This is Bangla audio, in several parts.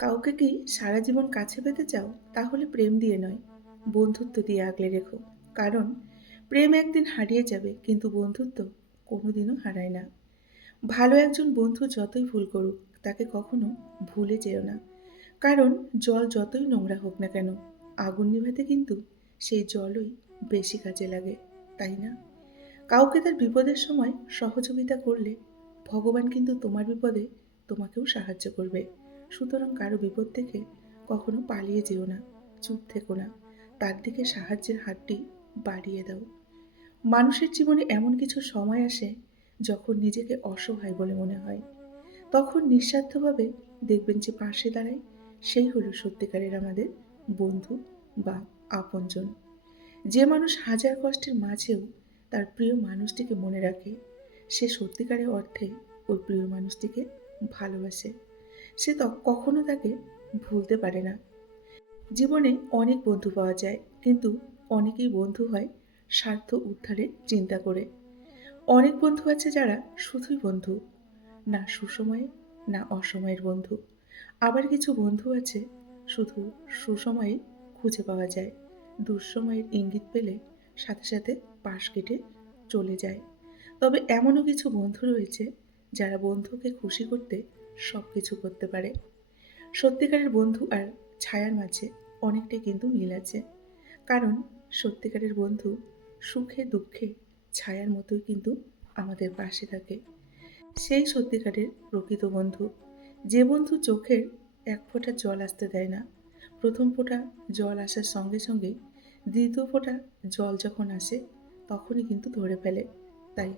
কাউকে কি সারা জীবন কাছে পেতে চাও? তাহলে প্রেম দিয়ে নয়, বন্ধুত্ব দিয়ে আগলে রেখো। কারণ প্রেম একদিন হারিয়ে যাবে, কিন্তু বন্ধুত্ব কোনোদিনও হারায় না। ভালো একজন বন্ধু যতই ভুল করুক, তাকে কখনো ভুলে যেও না। কারণ জল যতই নোংরা হোক না কেন, আগুন নিভাতে কিন্তু সেই জলই বেশি কাজে লাগে, তাই না? কাউকে তার বিপদের সময় সহযোগিতা করলে ভগবান কিন্তু তোমার বিপদে তোমাকেও সাহায্য করবে। সুতরাং কারো বিপদ থেকে কখনো পালিয়ে যেও না, চুপ থেকো না, তার দিকে সাহায্যের হাতটি বাড়িয়ে দাও। মানুষের জীবনে এমন কিছু সময় আসে যখন নিজেকে অসহায় বলে মনে হয়। তখন নিঃস্বার্থভাবে দেখবেন যে পাশে দাঁড়ায়, সেই হলো সত্যিকারের আমাদের বন্ধু বা আপনজন। যে মানুষ হাজার কষ্টের মাঝেও তার প্রিয় মানুষটিকে মনে রাখে, সে সত্যিকারের অর্থে ওই প্রিয় মানুষটিকে ভালোবাসে। সে কখনো তাকে ভুলতে পারে না। জীবনে অনেক বন্ধু পাওয়া যায়, কিন্তু অনেকেই বন্ধু হয় স্বার্থ উদ্ধারের চিন্তা করে। অনেক বন্ধু আছে যারা শুধুই বন্ধু, না সুসময়ে না অসময়ের বন্ধু। আবার কিছু বন্ধু আছে শুধু সুসময়ে খুঁজে পাওয়া যায়, দুঃসময়ের ইঙ্গিত পেলে সাথে সাথে পাশ কেটে চলে যায়। তবে এমনও কিছু বন্ধু রয়েছে যারা বন্ধুকে খুশি করতে সব কিছু করতে পারে। সত্যিকারের বন্ধু আর ছায়ার মাঝে অনেকটাই কিন্তু মিল আছে। কারণ সত্যিকারের বন্ধু সুখে দুঃখে ছায়ার মতোই কিন্তু আমাদের পাশে থাকে। সেই সত্যিকারের প্রকৃত বন্ধু, যে বন্ধু চোখের এক ফোঁটা জল আসতে দেয় না। প্রথম ফোঁটা জল আসার সঙ্গে সঙ্গেই দ্বিতীয় ফোঁটা জল যখন আসে, তখনই কিন্তু ধরে ফেলে। তাই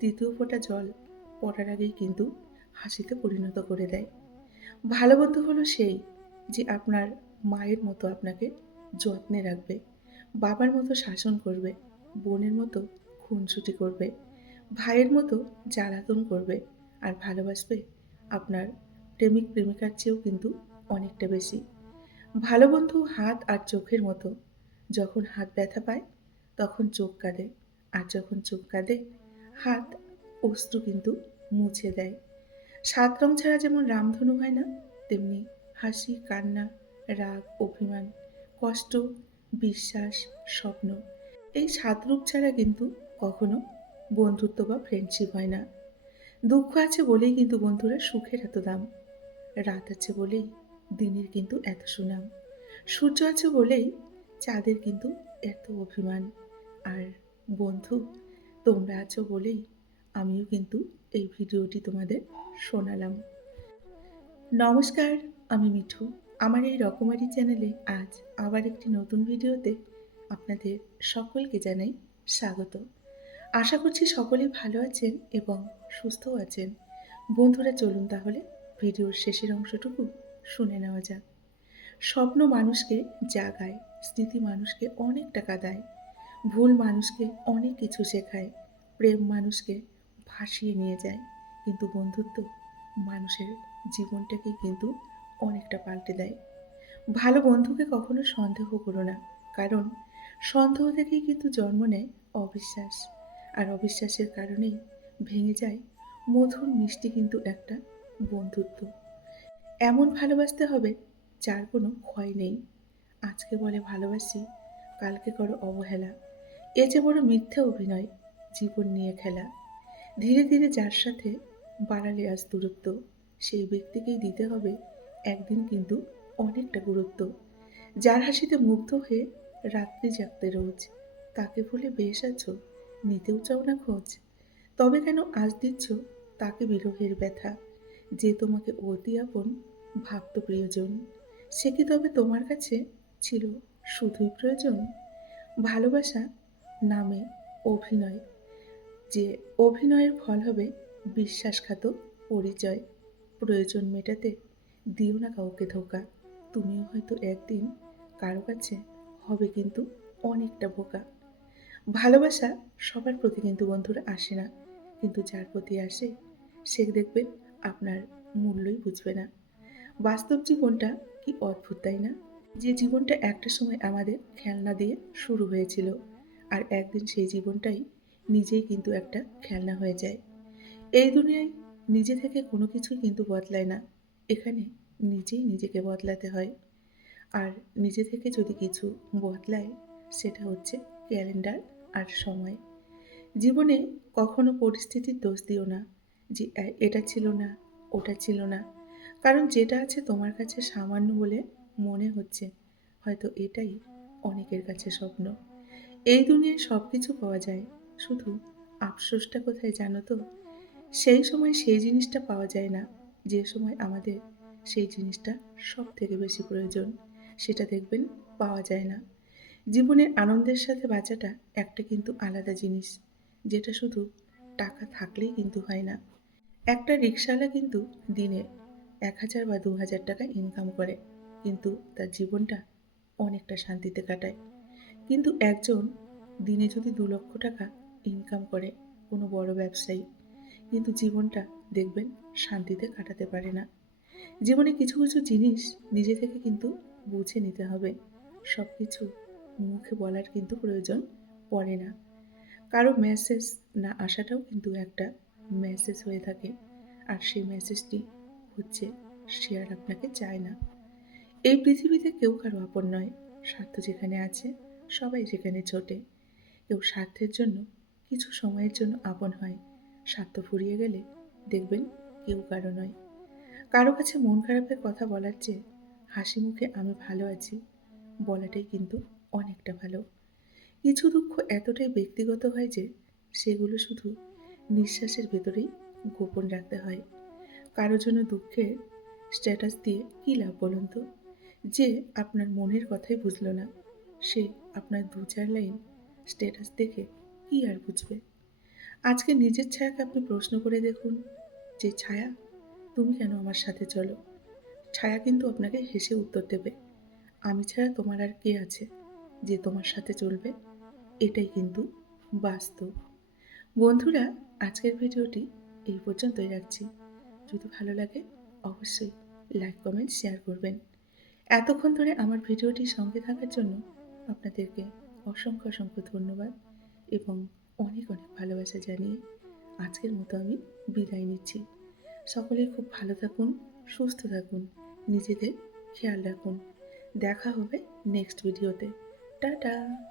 তৃতীয় ফোঁটা জল পড়ার আগেই কিন্তু হাসিতে পরিণত করে দেয়। ভালো বন্ধু হলো সেই, যে আপনার মায়ের মতো আপনাকে যত্নে রাখবে, বাবার মতো শাসন করবে, বোনের মতো খুনসুটি করবে, ভাইয়ের মতো জ্বালাতন করবে, আর ভালোবাসবে আপনার প্রেমিক প্রেমিকার চেয়েও কিন্তু অনেকটা বেশি। ভালো বন্ধু হাত আর চোখের মতো, যখন হাত ব্যথা পায় তখন চোখ কাঁদে, আর যখন চোখ কাঁদে হাত অশ্রু কিন্তু মুছে দেয়। সাত রং ছাড়া যেমন রামধনু হয় না, তেমনি হাসি, কান্না, রাগ, অভিমান, কষ্ট, বিশ্বাস, স্বপ্ন, এই সাত রূপ ছাড়া কিন্তু কখনো বন্ধুত্ব বা ফ্রেন্ডশিপ হয় না। দুঃখ আছে বলেই কিন্তু বন্ধুরা সুখের এত দাম। রাত আছে বলেই দিনের কিন্তু এত সুনাম। সূর্য আছে বলেই চাঁদের কিন্তু এত অভিমান। আর বন্ধু, তোমরা আছো বলেই আমিও কিন্তু এই ভিডিওটি তোমাদের শোনালাম। নমস্কার, আমি মিঠু। আমার এই রকমারি চ্যানেলে আজ আবার একটি নতুন ভিডিওতে আপনাদের সকলকে জানাই স্বাগত। আশা করছি সকলেই ভালো আছেন এবং সুস্থও আছেন। বন্ধুরা, চলুন তাহলে ভিডিওর শেষের অংশটুকু শুনে নেওয়া যাক। স্বপ্ন মানুষকে জাগায়, স্মৃতি মানুষকে অনেক টাকা দেয়, ভুল মানুষকে অনেক কিছু শেখায়, প্রেম মানুষকে ভাসিয়ে নিয়ে যায়, কিন্তু বন্ধুত্ব মানুষের জীবনটাকে কিন্তু অনেকটা পাল্টে দেয়। ভালো বন্ধুকে কখনো সন্দেহ করো না, কারণ সন্দেহ থেকেই কিন্তু জন্ম নেয় অবিশ্বাস, আর অবিশ্বাসের কারণেই ভেঙে যায় মধুর মিষ্টি কিন্তু একটা বন্ধুত্ব। এমন ভালোবাসতে হবে যার কোনো ক্ষয় নেই। আজকে বলে ভালোবাসি, কালকে করো অবহেলা। এ যে বড় মিথ্যে অভিনয়, জীবন নিয়ে খেলা। ধীরে ধীরে যার সাথে বাড়ালে আজ দূরত্ব, সেই ব্যক্তিকেই দিতে হবে একদিন কিন্তু অনেকটা গুরুত্ব। যার হাসিতে মুগ্ধ হয়ে রাত্রি জাগতে রোজ, তাকে বলে বেশ আছো, নিতেও চাও না খোঁজ। তবে কেন আজ দিচ্ছ তাকে বিরহের ব্যথা, যে তোমাকে অতি আপন ভাবত প্রিয়জন, সে কি তবে তোমার কাছে ছিল শুধুই প্রয়োজন? ভালোবাসা নামে অভিনয়, যে অভিনয়ের ফল হবে বিশ্বাসঘাতক পরিচয়। প্রয়োজন মেটাতে দিও না কাউকে ধোকা, তুমিও হয়তো একদিন কারো কাছে হবে কিন্তু অনেকটা বোকা। ভালোবাসা সবার প্রতি কিন্তু বন্ধুরা আসে না, কিন্তু যার প্রতি আসে সে দেখবেন আপনার মূল্যই বুঝবে না। বাস্তব জীবনটা কি অদ্ভুত, তাই না? যে জীবনটা একটা সময় আমাদের খেলনা দিয়ে শুরু হয়েছিল, আর একদিন সেই জীবনটাই নিজেই কিন্তু একটা খেলনা হয়ে যায়। এই দুনিয়ায় নিজে থেকে কোনো কিছুই কিন্তু বদলায় না। এখানে নিজেই নিজেকে বদলাতে হয়। আর নিজে থেকে যদি কিছু বদলায়, সেটা হচ্ছে ক্যালেন্ডার আর সময়। জীবনে কখনো পরিস্থিতির দোষ দিও না যে এটা ছিল না, ওটা ছিল না। কারণ যেটা আছে তোমার কাছে সামান্য বলে মনে হচ্ছে, হয়তো এটাই অনেকের কাছে স্বপ্ন। এই দুনিয়ায় সব কিছু পাওয়া যায়, শুধু আফসোসটা কোথায় জানো তো? সেই সময় সেই জিনিসটা পাওয়া যায় না, যে সময় আমাদের সেই জিনিসটা সবথেকে বেশি প্রয়োজন। সেটা দেখবেন পাওয়া যায় না। জীবনের আনন্দের সাথে বাঁচাটা একটা কিন্তু আলাদা জিনিস, যেটা শুধু টাকা থাকলেই কিন্তু হয় না। একটা রিকশাওয়ালা কিন্তু দিনে ১,০০০ বা ২,০০০ টাকা ইনকাম করে, কিন্তু তার জীবনটা অনেকটা শান্তিতে কাটায়। কিন্তু একজন দিনে যদি ২,০০,০০০ টাকা ইনকাম করে, কোনো বড় ব্যবসায়ী, কিন্তু জীবনটা দেখবেন শান্তিতে কাটাতে পারে না। জীবনে কিছু কিছু জিনিস নিজে থেকে কিন্তু বুঝে নিতে হবে। সব কিছু মুখে বলার কিন্তু প্রয়োজন পড়ে না। কারো মেসেজ না আসাটাও কিন্তু একটা মেসেজ হয়ে থাকে। আর সেই মেসেজটি হচ্ছে সে আর আপনাকে চায় না। এই পৃথিবীতে কেউ কারো আপন নয়। স্বার্থ যেখানে আছে, সবাই সেখানে ছোটে। কেউ স্বার্থের জন্য কিছু সময়ের জন্য আপন হয়। স্বার্থ ফুরিয়ে গেলে দেখবেন কেউ কারো নয়। কারো কাছে মন খারাপের কথা বলার চেয়ে হাসি মুখে আমি ভালো আছি বলাটাই কিন্তু অনেকটা ভালো। কিছু দুঃখ এতটাই ব্যক্তিগত হয় যে সেগুলো শুধু নিঃশ্বাসের ভেতরেই গোপন রাখতে হয়। কারো জন্য দুঃখের স্ট্যাটাস দিয়ে কী লাভ বলুন তো? যে আপনার মনের কথাই বুঝলো না, সে আপনার ২-৪ লাইন স্ট্যাটাস দেখে কী আর বুঝবে? আজকে নিজের ছায়াকে আপনি প্রশ্ন করে দেখুন যে, "ছায়া, তুমি কেন আমার সাথে চলো?" ছায়া কিন্তু আপনাকে হেসে উত্তর দেবে, "আমি ছাড়া তোমার আর কে আছে যে তোমার সাথে চলবে?" এটাই কিন্তু বাস্তব। বন্ধুরা, আজকের ভিডিওটি এই পর্যন্তই রাখছি। যদি ভালো লাগে অবশ্যই লাইক, কমেন্ট, শেয়ার করবেন। এতক্ষণ ধরে আমার ভিডিওটির সঙ্গে থাকার জন্য আপনাদেরকে অসংখ্য অসংখ্য ধন্যবাদ এবং অনেক অনেক ভালোবাসা জানিয়ে আজকের মতো আমি বিদায় নিচ্ছি। সকলেই খুব ভালো থাকুন, সুস্থ থাকুন, নিজেদের খেয়াল রাখুন। দেখা হবে নেক্সট ভিডিওতে। টাটা!